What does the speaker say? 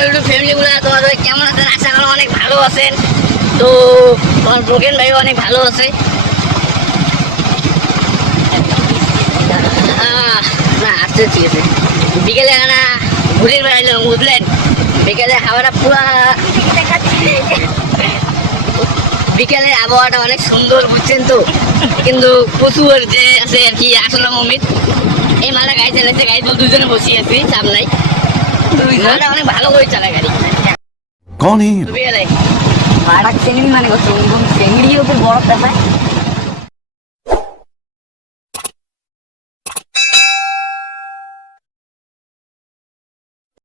আমার ইউটিউব ফ্যামিলিগুলো তোমাদের কেমন আছেন? আশা করি অনেক ভালো আছেন। তো তোমার ব্রোকেন ভাইও অনেক ভালো আছে। না আচ্ছা ঠিক আছে। বিকেলে না ঘুরে বেড়াইলাম বুঝলেন, বিকেলে হাওয়াটা পুরা বিকেলের আবহাওয়াটা অনেক সুন্দর বুঝছেন তো, কিন্তু প্রচুর যে আছে আর কি আসলে অমিত এই মালা গাড়ি চালাচ্ছে, গাড়ি তো দুজনে বসে আছি, চাপ নাই, মালা অনেক ভালো করে চালায় গাড়ি। कौन है? বিকেলে ভাড়া চেনি মানে করছে, চিংড়ির উপর বরফ দেখায়।